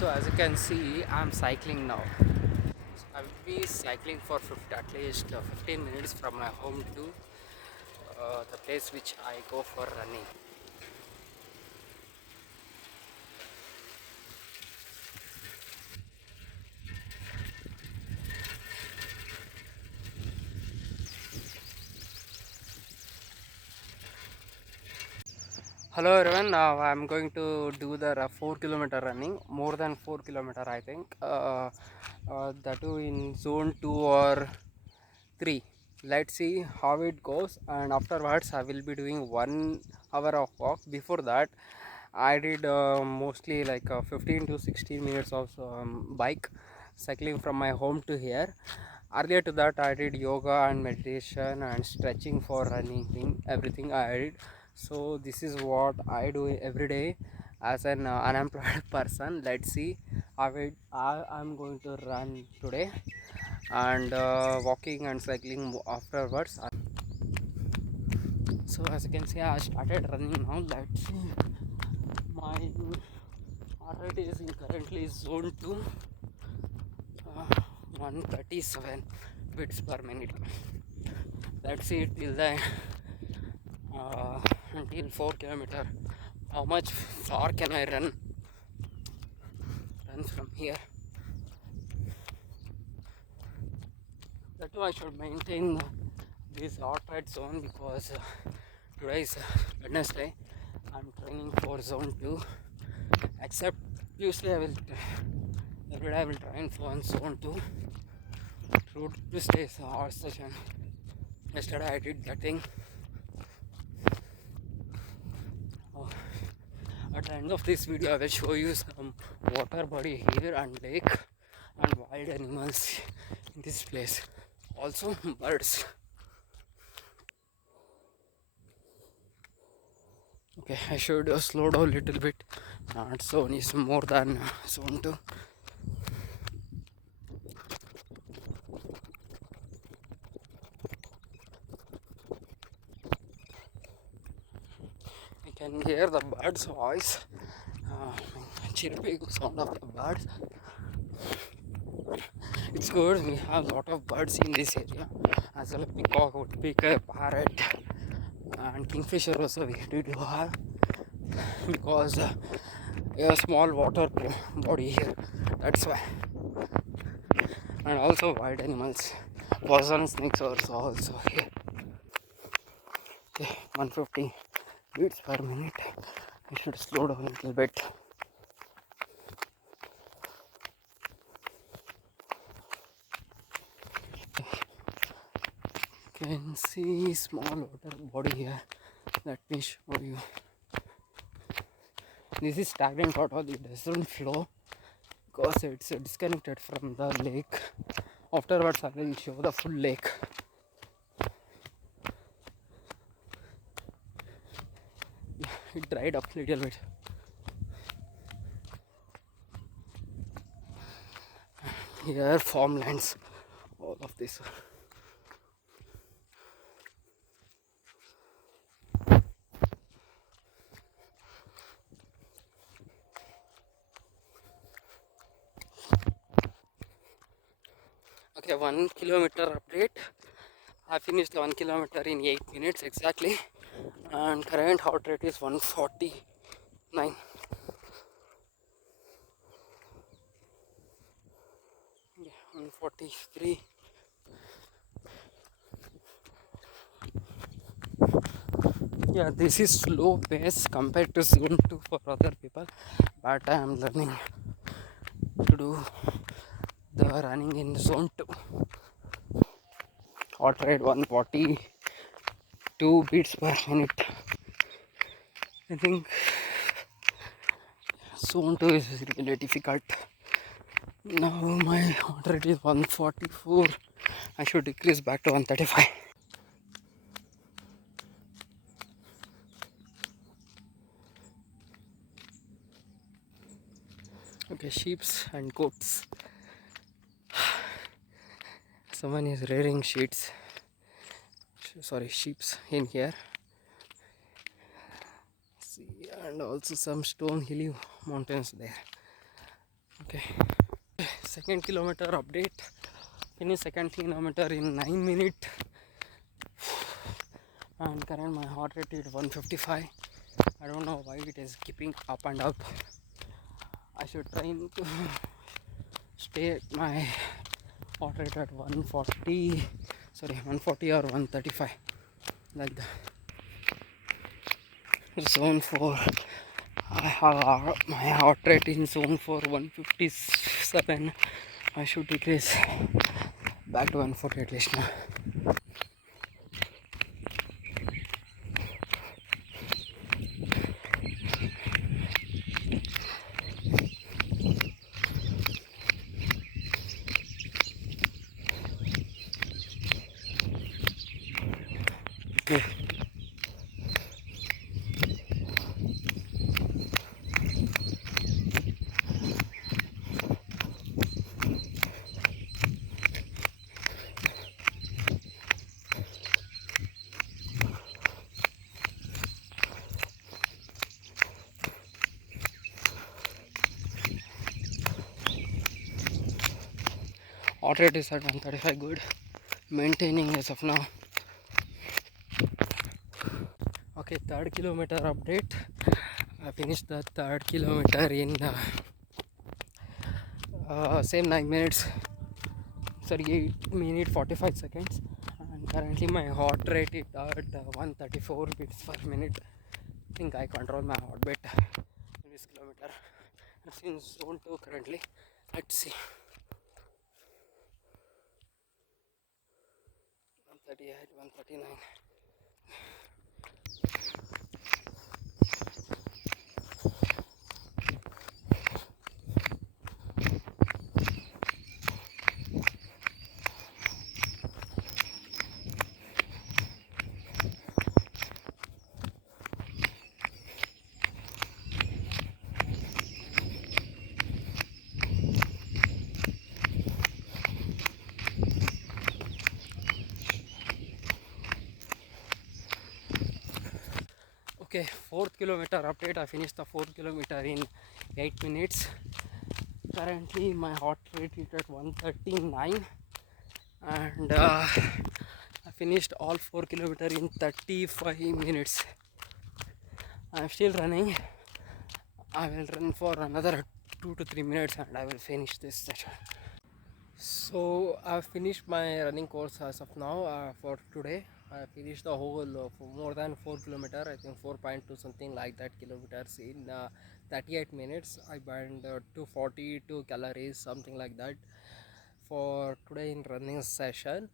So as you can see, I'm cycling now. I will be cycling for 50, at least 15 minutes from my home to the place which I go for running. Hello everyone, now I'm going to do the 4 kilometer running, more than 4 kilometer I think, that too in zone 2 or 3. Let's see how it goes, and afterwards I will be doing 1 hour of walk. Before that I did mostly like 15 to 16 minutes of bike cycling from my home to here. Earlier to that I did yoga and meditation and stretching for running thing, everything I did. So this is what I do every day as an unemployed person. Let's see how I'm going to run today, and walking and cycling afterwards. So as you can see, I started running now. Let's see, my heart rate is in currently zone 2, 137 beats per minute. Let's see till the uh, until 4 kilometer. How much far can I run from here? That too I should maintain this heart rate zone because today is Wednesday. I'm training for zone 2. Except Tuesday, every day I will train for zone 2. Through Tuesday's art session. Yesterday I did that thing. Oh, at the end of this video, I will show you some water body here and lake and wild animals in this place. Also birds. Okay, I should slow down a little bit. Not zone is more than zone 2. I can hear the birds' voice, uh, chirping sound of the birds. It's good. We have a lot of birds in this area, as well as peacock, woodpecker, parrot, and kingfisher also we do have, because a small water body here. That's why, and also wild animals, poison snakes also here. Okay, 150 beats per minute. I should slow down a little bit. Can see small water body here. Let me show you. This is stagnant water. It doesn't flow because it's disconnected from the lake. Afterwards, I will show the full lake. It dried up a little bit. Here, farmlands, all of this. Okay, 1 kilometer update. I finished 1 kilometer in 8 minutes exactly, and current heart rate is 149. 143. Yeah, this is slow pace compared to zone 2 for other people, but I am learning to do the running in zone 2. Heart rate 142 beats per minute. I think zone 2 is really difficult. Now my heart rate is 144. I should decrease back to 135. Okay, sheeps and goats. Someone is rearing sheeps in here. See, and also some stone hilly mountains there. Okay, second kilometer update. Finish second kilometer in 9 minutes, and current my heart rate is 155. I don't know why it is keeping up and up. I should try to stay at my heart rate at 140, sorry, 140 or 135, like the zone 4. I have my heart rate in zone 4 157. I should decrease back to 140 at least now. Okay. Heart rate is at 135, good. Maintaining as of now. Okay, third kilometer update. I finished the third kilometer in same 9 minutes, sorry, 8 minutes 45 seconds, and currently my heart rate is at 134 beats per minute. I think I control my heartbeat in this kilometer. It's in zone 2 currently. Let's see. 138, 139. Okay, fourth kilometer update. I finished the fourth kilometer in 8 minutes. Currently my heart rate is at 139, and I finished all 4 kilometer in 35 minutes. I'm still running. I will run for another 2 to 3 minutes and I will finish this session. So I've finished my running course as of now for today. I finished the whole for more than 4 kilometer, I think 4.2 something like that kilometers in 38 minutes. I burned 242 calories, something like that, for today in running session.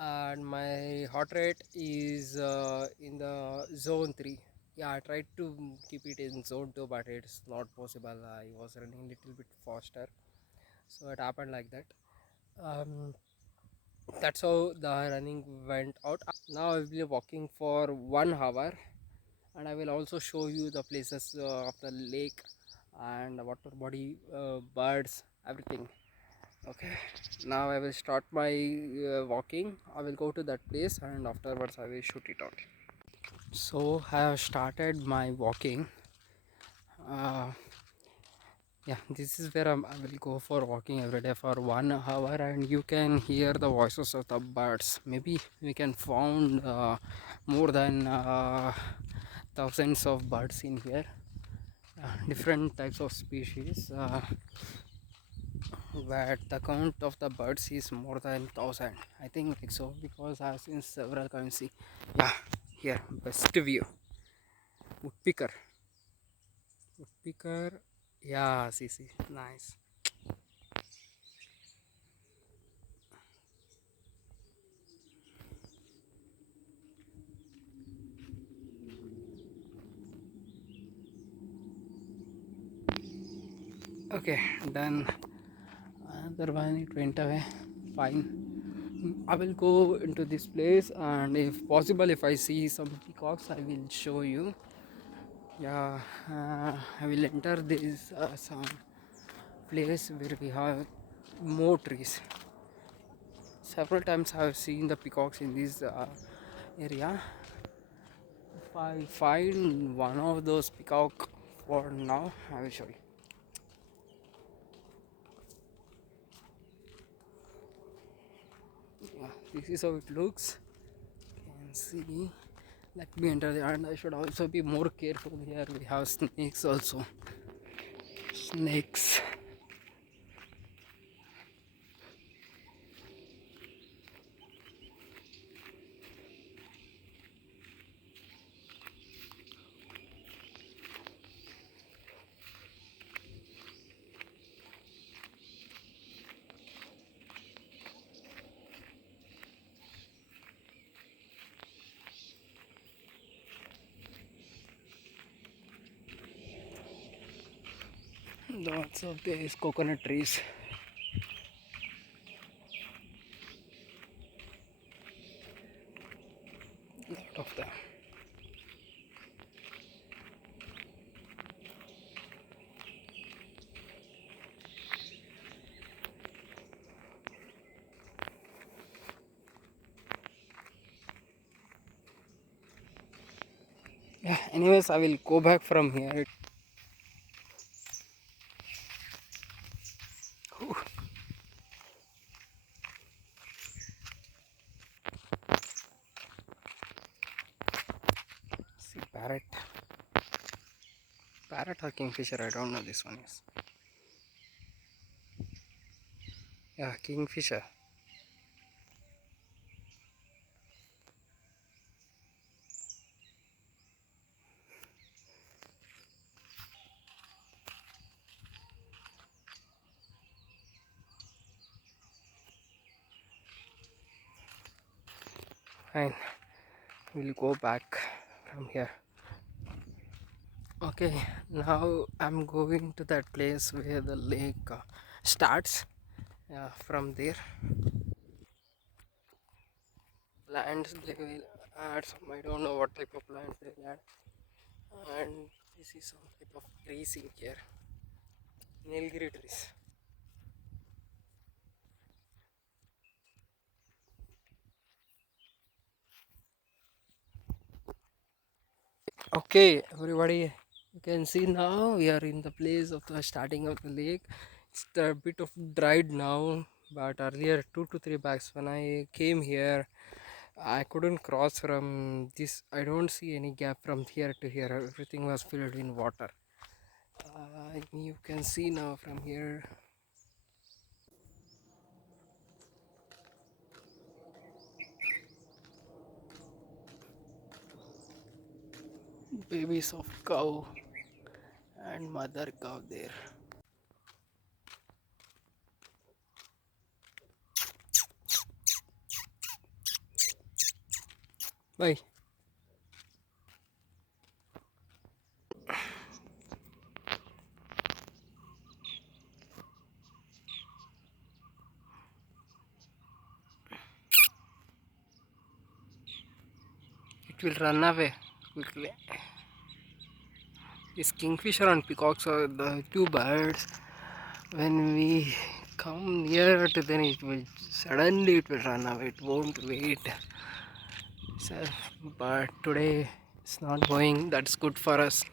And my heart rate is in the zone 3. Yeah, I tried to keep it in zone 2, but it's not possible. I was running a little bit faster, so it happened like that. um, that's how the running went out. Now I will be walking for 1 hour, and I will also show you the places of the lake and water body, birds, everything. Okay, now I will start my walking. I will go to that place and afterwards I will shoot it out. So I have started my walking. uh, yeah, this is where I will go for walking every day for 1 hour, and you can hear the voices of the birds. Maybe we can found more than thousands of birds in here, different types of species, but the count of the birds is more than 1,000, I think, like so, because I've seen several kinds. See, yeah, here best view, woodpecker, woodpecker, yeah, see, nice. Okay, done. Another one, it went away. Fine. I will go into this place, and if possible, if I see some peacocks, I will show you. Yeah, I will enter this some place where we have more trees. Several times I have seen the peacocks in this area. If I find one of those peacock for now, I will show you. This is how it looks. You can see. Let me enter the, and I should also be more careful here. We have snakes also. Snakes. Lots of these coconut trees. Lot of them. Yeah, anyways, I will go back from here. Whew. See, parrot or kingfisher, I don't know. This one is, yeah, kingfisher. Fine, we'll go back from here. Okay, now I'm going to that place where the lake starts. Yeah, from there, plants they will add some. I don't know what type of plants they will add. And this is some type of trees in here. Nilgiri trees. Okay, everybody, you can see now we are in the place of the starting of the lake. It's a bit of dried now, but earlier 2 to 3 bags when I came here, I couldn't cross from this. I don't see any gap from here to here. Everything was filled in water. You can see now from here. Babies of cow and mother cow there. Bye. It will run away quickly. These kingfisher and peacocks are the two birds. When we come near to them, it will suddenly it will run away. It won't wait. So, but today it's not going. That's good for us.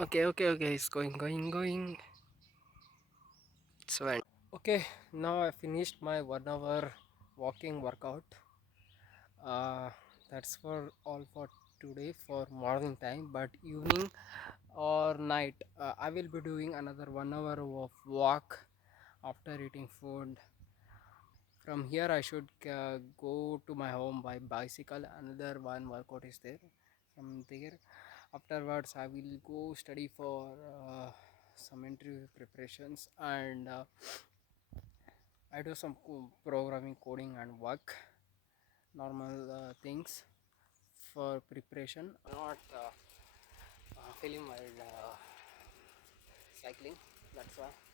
Okay. It's going. It's fine. Okay, now I finished my 1 hour walking workout. uh, that's for all for today for morning time, but evening or night I will be doing another 1 hour of walk after eating food. From here I should go to my home by bicycle. Another one workout is there. From there afterwards I will go study for some interview preparations, and I do some programming, coding and work, normal things for preparation. Not feeling while cycling. That's why.